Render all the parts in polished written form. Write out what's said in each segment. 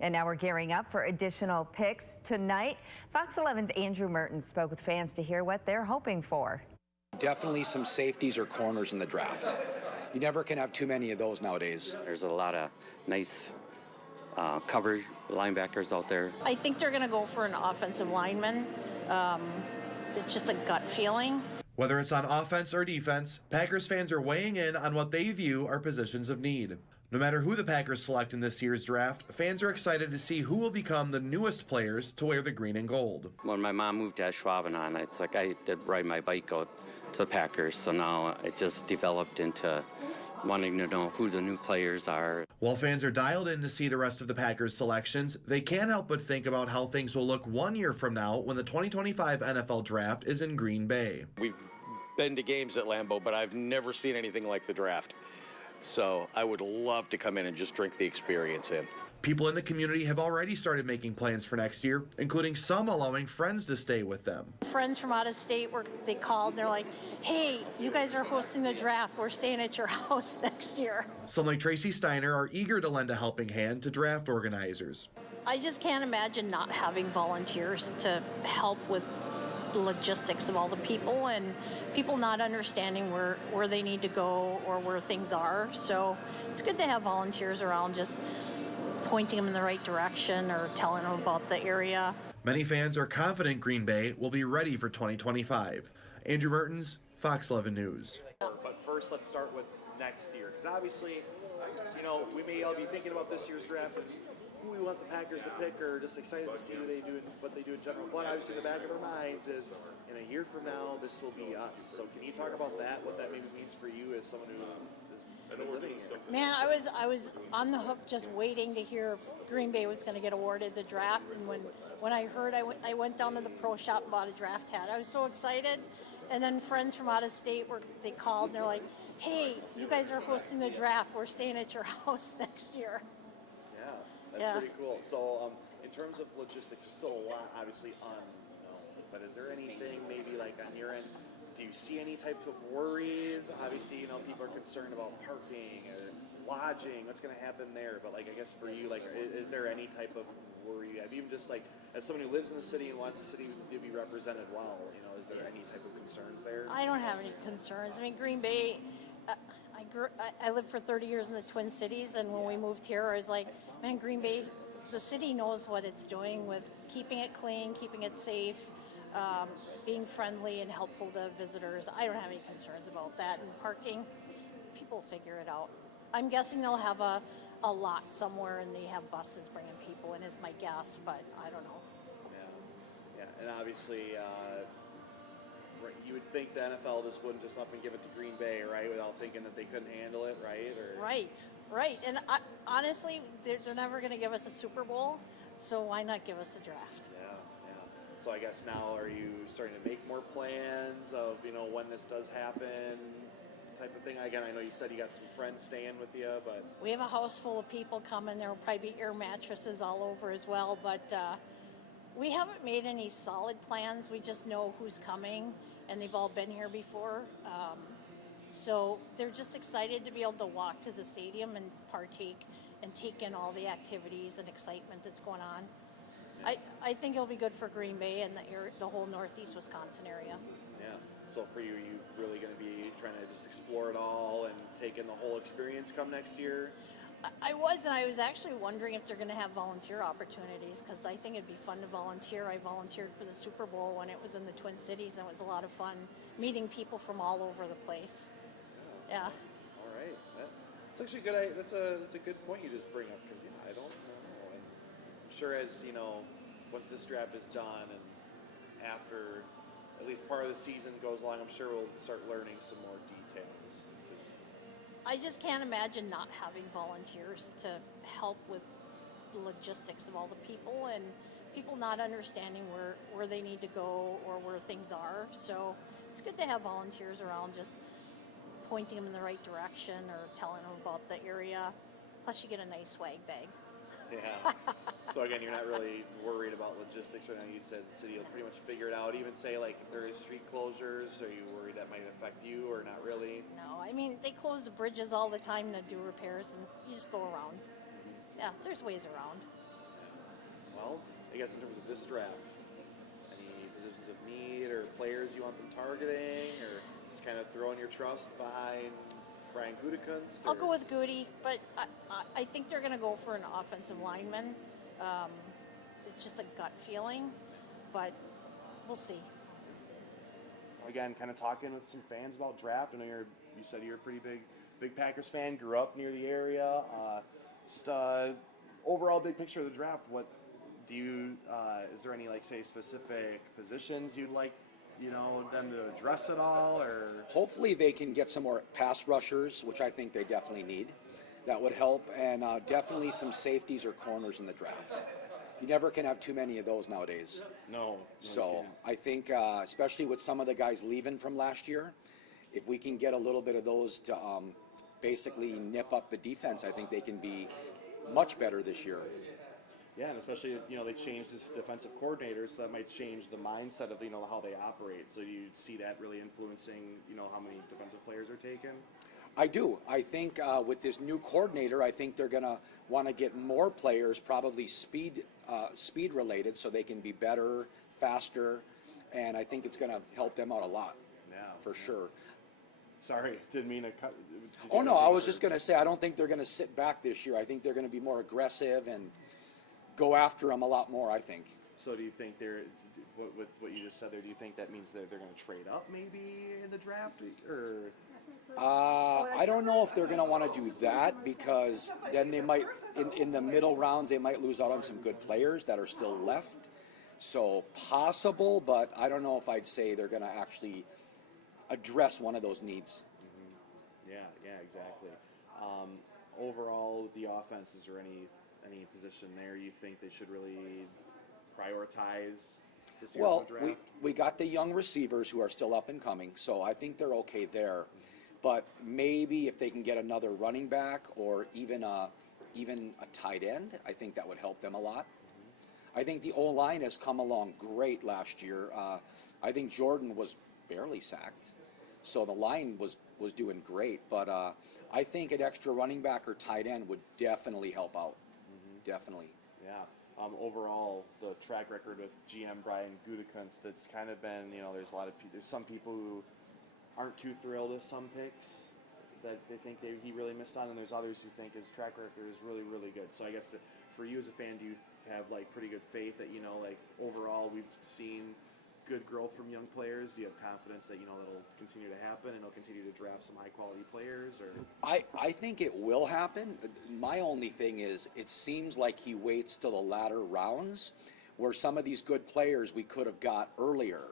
And now we're gearing up for additional picks tonight. Fox 11's Andrew Mertens spoke with fans to hear what they're hoping for. Definitely some safeties or corners in the draft. You never can have too many of those nowadays. There's a lot of nice cover linebackers out there. I think they're going to go for an offensive lineman. It's just a gut feeling. Whether it's on offense or defense, Packers fans are weighing in on what they view are positions of need. No matter who the Packers select in this year's draft, fans are excited to see who will become the newest players to wear the green and gold. When my mom moved to Ashwaubenon, it's like I did ride my bike out to the Packers, so now it just developed into wanting to know who the new players are. While fans are dialed in to see the rest of the Packers selections, they can't help but think about how things will look 1 year from now when the 2025 NFL Draft is in Green Bay. We've been to games at Lambeau, but I've never seen anything like the draft. So I would love to come in and just drink the experience in. People in the community have already started making plans for next year, including some allowing friends to stay with them. Friends from out of state, they called and they're like, hey, you guys are hosting the draft. We're staying at your house next year. Some like Tracy Steiner are eager to lend a helping hand to draft organizers. I just can't imagine not having volunteers to help with the logistics of all the people and people not understanding where they need to go or where things are. So it's good to have volunteers around just pointing them in the right direction or telling them about the area. Many fans are confident Green Bay will be ready for 2025. Andrew Mertens, Fox 11 News. But first, let's start with next year, because obviously, you know, we may all be thinking about this year's draft and who we want the Packers to pick, or just excited to see what they do in general. But obviously, the back of our minds is, in a year from now, this will be us. So, can you talk about that? What that maybe means for you as someone who is living here? Man, I was on the hook just waiting to hear if Green Bay was going to get awarded the draft, and when I heard, I went down to the pro shop and bought a draft hat. I was so excited, and then friends from out of state they called and they're like, hey, you guys are hosting the draft. We're staying at your house next year. That's pretty cool. So, in terms of logistics, there's still a lot, obviously, but is there anything maybe like on your end? Do you see any type of worries? Obviously, you know, people are concerned about parking or lodging. What's going to happen there? But like, I guess for you, like, is there any type of worry? I've even just like, as someone who lives in the city and wants the city to be represented well, you know, is there any type of concerns there? I don't have any concerns. I mean, Green Bay. I lived for 30 years in the Twin Cities, and when we moved here, I was like, man, Green Bay, the city knows what it's doing with keeping it clean, keeping it safe, being friendly and helpful to visitors. I don't have any concerns about that. And parking, people figure it out. I'm guessing they'll have a lot somewhere, and they have buses bringing people in, is my guess, but I don't know. Yeah, and obviously, you would think the NFL just wouldn't just up and give it to Green Bay, right, without thinking that they couldn't handle it, right? Right. And honestly, they're never going to give us a Super Bowl, so why not give us a draft? Yeah. So I guess now, are you starting to make more plans of, you know, when this does happen, type of thing? Again, I know you said you got some friends staying with you, but we have a house full of people coming. There will probably be air mattresses all over as well, but we haven't made any solid plans. We just know who's coming, and they've all been here before. So they're just excited to be able to walk to the stadium and partake and take in all the activities and excitement that's going on. I think it'll be good for Green Bay and the whole Northeast Wisconsin area. Yeah. So for you, are you really going to be trying to just explore it all and take in the whole experience come next year? I was actually wondering if they're going to have volunteer opportunities, because I think it'd be fun to volunteer. I volunteered for the Super Bowl when it was in the Twin Cities, and it was a lot of fun meeting people from all over the place. Yeah. All right. That's actually good. That's a good point you just bring up, because I don't know. And I'm sure as once this draft is done and after at least part of the season goes along, I'm sure we'll start learning some more details. I just can't imagine not having volunteers to help with the logistics of all the people and people not understanding where they need to go or where things are. So it's good to have volunteers around just pointing them in the right direction or telling them about the area. Plus you get a nice swag bag. Yeah. So again, you're not really worried about logistics right now. You said the city will pretty much figure it out. Even say like if there is street closures, are you worried that might affect you or not really? No, I mean they close the bridges all the time to do repairs, and you just go around. Yeah, there's ways around. Well, I guess in terms of this draft, any positions of need or players you want them targeting, or just kind of throwing your trust behind Brian Gutekunst? I'll go with Goody, but I think they're going to go for an offensive lineman. It's just a gut feeling, but we'll see. Again, kind of talking with some fans about draft. I know you said you're a pretty big Packers fan. Grew up near the area. Just overall big picture of the draft. What do you? Is there any say specific positions you'd like them to address at all, or? Hopefully they can get some more pass rushers, which I think they definitely need. That would help, and definitely some safeties or corners in the draft. You never can have too many of those nowadays. No. So I think, especially with some of the guys leaving from last year, if we can get a little bit of those to basically nip up the defense, I think they can be much better this year. Yeah, and especially they changed the defensive coordinators, so that might change the mindset of how they operate. So you see that really influencing how many defensive players are taken. I do. I think with this new coordinator, I think they're going to want to get more players, probably speed related, so they can be better, faster, and I think it's going to help them out a lot. Yeah, for sure. Sorry, didn't mean to cut. Oh no, I was just going to say I don't think they're going to sit back this year. I think they're going to be more aggressive and go after them a lot more, I think. So do you think with what you just said there, do you think that means that they're going to trade up maybe in the draft, or? I don't know if they're going to want to do that, because then they might, in the middle rounds, they might lose out on some good players that are still left. So possible, but I don't know if I'd say they're going to actually address one of those needs. Mm-hmm. Yeah, exactly. Overall, the offense, is there any position there you think they should really prioritize this year Well, in the draft? we got the young receivers who are still up and coming, so I think they're okay there. But maybe if they can get another running back or even a tight end, I think that would help them a lot. I think the O-line has come along great last year. I think Jordan was barely sacked, so the line was doing great. But I think an extra running back or tight end would definitely help out. Definitely. Yeah. Overall, the track record with GM Brian Gutekunst, it's kind of been, there's some people who aren't too thrilled with some picks that they think he really missed on, and there's others who think his track record is really, really good. So I guess for you as a fan, do you have pretty good faith that overall we've seen good growth from young players? Do you have confidence that that'll continue to happen and he'll continue to draft some high quality players? Or I think it will happen. My only thing is it seems like he waits till the latter rounds, where some of these good players we could have got earlier,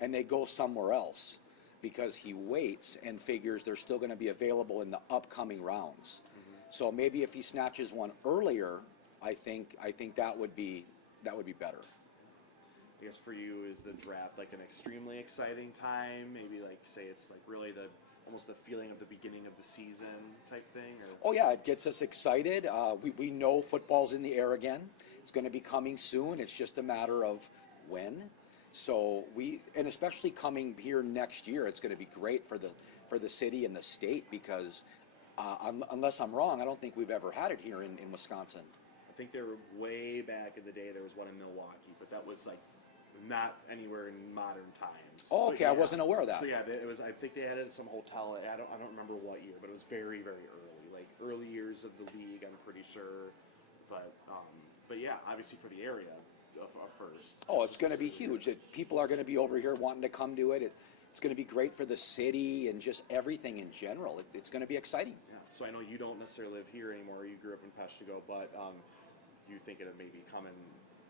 and they go somewhere else, because he waits and figures they're still going to be available in the upcoming rounds. So maybe if he snatches one earlier, I think that would be better. I guess for you, is the draft an extremely exciting time? Maybe say it's really almost the feeling of the beginning of the season type thing? Or? Oh yeah, it gets us excited. We know football's in the air again. It's going to be coming soon. It's just a matter of when. So and especially coming here next year, it's going to be great for the city and the state, because unless I'm wrong, I don't think we've ever had it here in Wisconsin. I think they were way back in the day. There was one in Milwaukee, but that was not anywhere in modern times. Oh, okay, yeah. I wasn't aware of that. So yeah, it was. I think they had it at some hotel. I don't remember what year, but it was very, very early, early years of the league. I'm pretty sure, but yeah, obviously for the area. First. Oh, it's going to be huge. People are going to be over here wanting to come to it. It's going to be great for the city and just everything in general. It's going to be exciting. Yeah. So I know you don't necessarily live here anymore. You grew up in Peshtigo, but you think it may be coming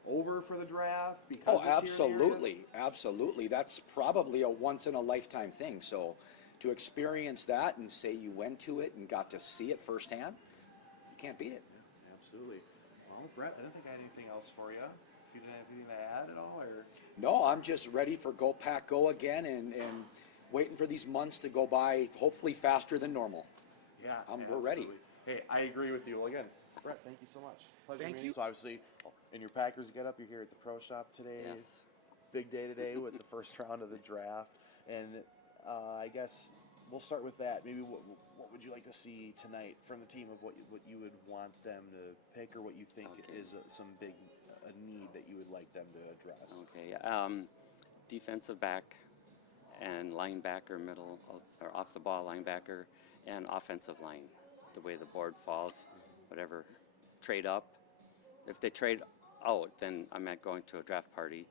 over for the draft? Because absolutely. That's probably a once-in-a-lifetime thing. So to experience that and say you went to it and got to see it firsthand, you can't beat it. Yeah, absolutely. Well, Brett, I don't think I had anything else for you. You didn't have anything to add at all, or? No, I'm just ready for Go Pack Go again, and waiting for these months to go by, hopefully faster than normal. Yeah, we're ready. Hey, I agree with you. Well, again, Brett, thank you so much. Pleasure Thank meeting you. So obviously, in your Packers get up, you're here at the Pro Shop today. Yes. Big day today with the first round of the draft, and I guess we'll start with that. Maybe what would you like to see tonight from the team of what you would want them to pick, or what you think is some big a need that you would like them to address? Okay. Defensive back and linebacker, middle or off the ball linebacker, and offensive line. The way the board falls, whatever. Trade up. If they trade out, then I'm not going to a draft party.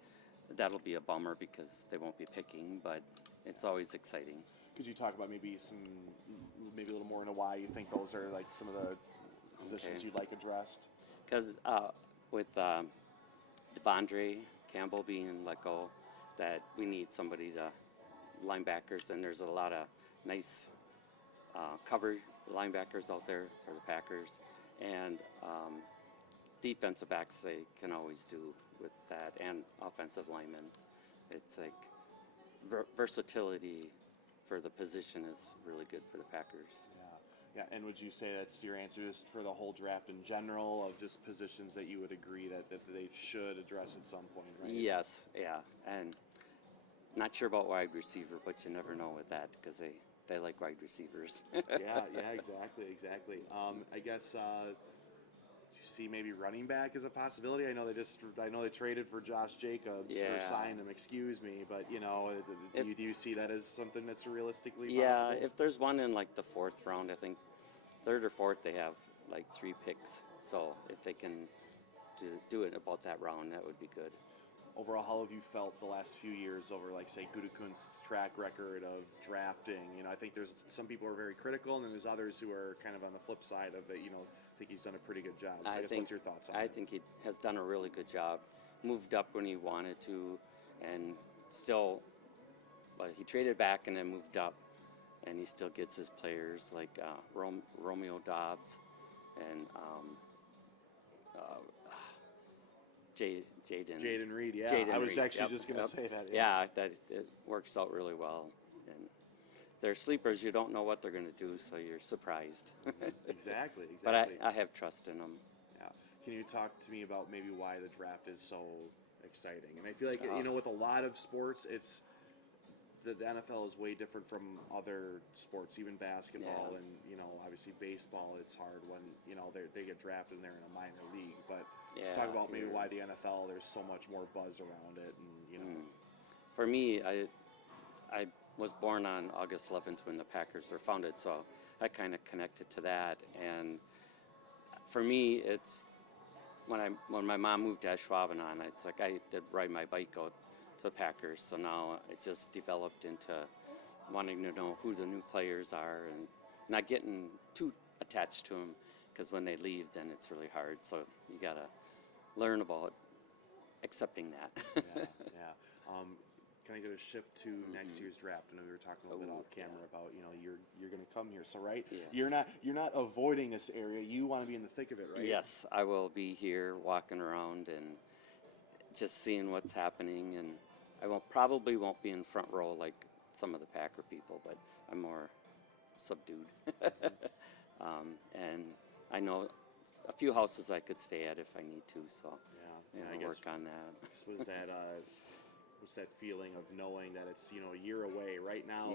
That'll be a bummer because they won't be picking, but it's always exciting. Could you talk about maybe a little more into why you think those are like some of the positions you'd like addressed? Because with Devondre Campbell being let go, that we need somebody to linebackers, and there's a lot of nice cover linebackers out there for the Packers, and defensive backs they can always do with that, and offensive linemen. It's like versatility for the position is really good for the Packers. Yeah, and would you say that's your answer just for the whole draft in general, of just positions that you would agree that they should address at some point, right? Yes, yeah, and not sure about wide receiver, but you never know with that because they like wide receivers. yeah, exactly. I guess do you see maybe running back as a possibility? I know they traded for Josh Jacobs or signed him. Excuse me, but do you see that as something that's realistically possible? Yeah, if there's one in like the fourth round, I think third or fourth they have like 3 picks. So if they can do it about that round, that would be good. Overall, how have you felt the last few years over, like, say, Gutekunst's track record of drafting? I think there's some people who are very critical, and then there's others who are kind of on the flip side of it. Think he's done a pretty good job. So I guess what's your thoughts on it? I think he has done a really good job. Moved up when he wanted to, and still, but he traded back and then moved up, and he still gets his players like Romeo Dobbs and Jaden Reed, yeah. Jaden I was Reed, actually just going to say that. Yeah, that it works out really well. And they're sleepers. You don't know what they're going to do, so you're surprised. Exactly. But I have trust in them. Yeah. Can you talk to me about maybe why the draft is so exciting? And I feel like, with a lot of sports, the NFL is way different from other sports, even basketball and, obviously baseball. It's hard when, they get drafted and they're in a minor league. But let's talk about maybe why the NFL, there's so much more buzz around it. And, For me, I was born on August 11th when the Packers were founded, so I kind of connected to that. And for me, it's when my mom moved to Ashwaubenon, it's like I did ride my bike out to the Packers, so now it just developed into wanting to know who the new players are and not getting too attached to them, because when they leave, then it's really hard. So you got to learn about accepting that. yeah. Can I get a shift to next year's draft? I know we were talking a little bit off camera about you're going to come here. So right, yes. You're not avoiding this area. You want to be in the thick of it, right? Yes, I will be here walking around and just seeing what's happening. And I probably won't be in front row like some of the Packer people, but I'm more subdued. And I know a few houses I could stay at if I need to. So I guess work on that. Was that what's that feeling of knowing that it's a year away right now?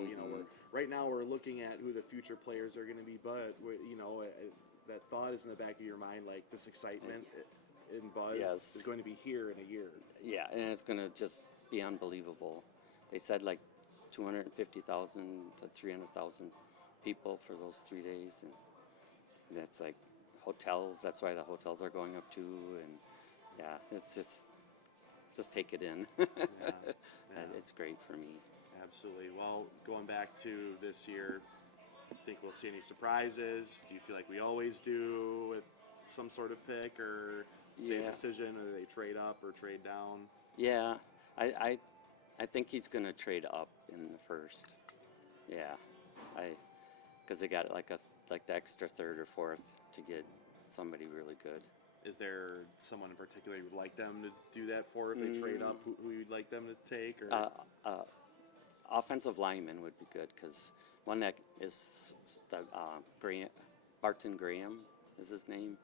We're looking at who the future players are going to be, but that thought is in the back of your mind, like this excitement and buzz is going to be here in a year. Yeah, and it's going to just be unbelievable. They said like 250,000 to 300,000 people for those 3 days, and that's like hotels. That's why the hotels are going up too, and it's just take it in. It's great for me. Absolutely. Well, going back to this year, think we'll see any surprises? Do you feel like we always do with some sort of pick, or say a decision, or they trade up or trade down? Yeah, I think he's going to trade up in the first. Yeah, because they got like the extra third or fourth to get somebody really good. Is there someone in particular you would like them to do that for if they trade up? Who you'd like them to take? Or offensive lineman would be good, because one that is Barton Graham is his name,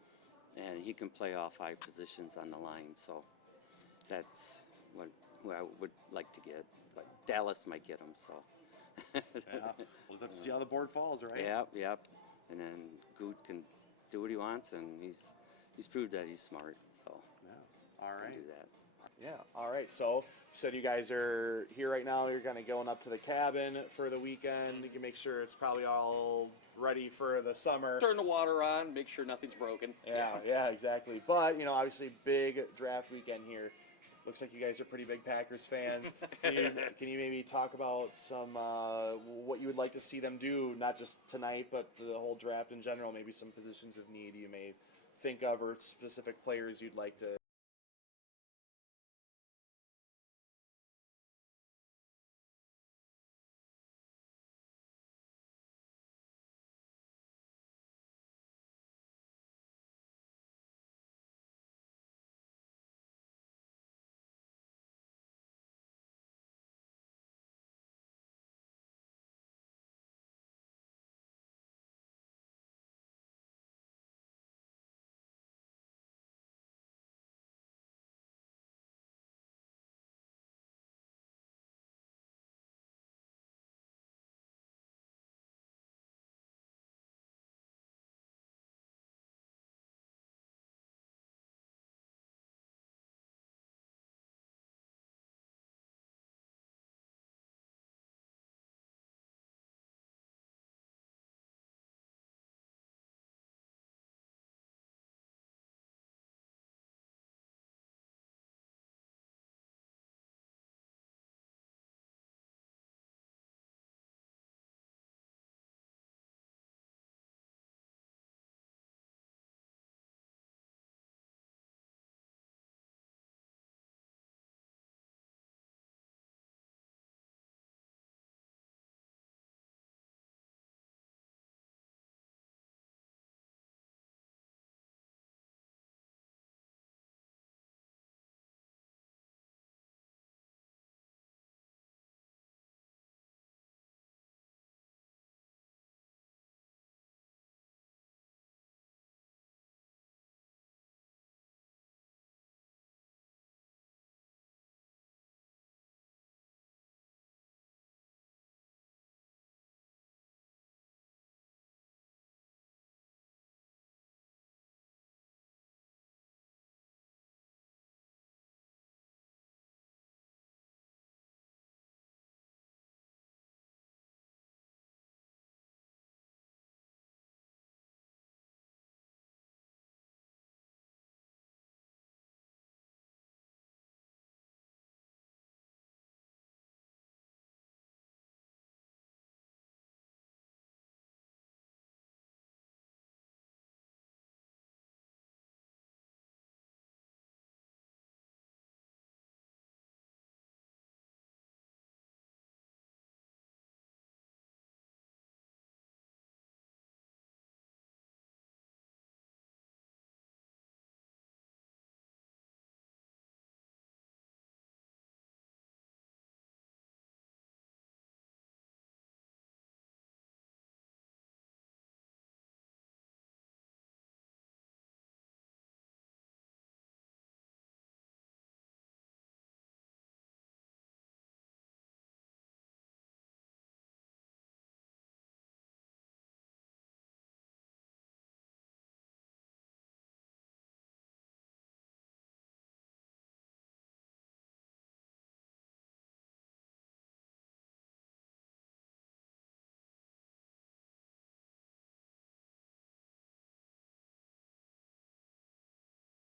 and he can play all 5 positions on the line. So that's who I would like to get. But Dallas might get him. So we'll have to see how the board falls, right? Yep. And then Good can do what he wants, and he's proved that he's smart. So All right. do that. Yeah. All right. So you said you guys are here right now. You're kind of going up to the cabin for the weekend. You can make sure it's probably all ready for the summer. Turn the water on, make sure nothing's broken. Yeah, exactly. But, obviously big draft weekend here. Looks like you guys are pretty big Packers fans. Can you maybe talk about some what you would like to see them do, not just tonight, but the whole draft in general, maybe some positions of need you may think of or specific players you'd like to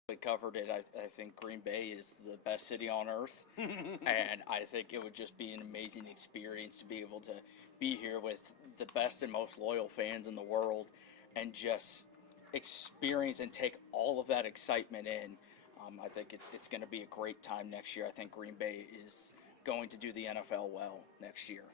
We covered it. I think Green Bay is the best city on earth, and I think it would just be an amazing experience to be able to be here with the best and most loyal fans in the world, and just experience and take all of that excitement in. I think it's going to be a great time next year. I think Green Bay is going to do the NFL well next year.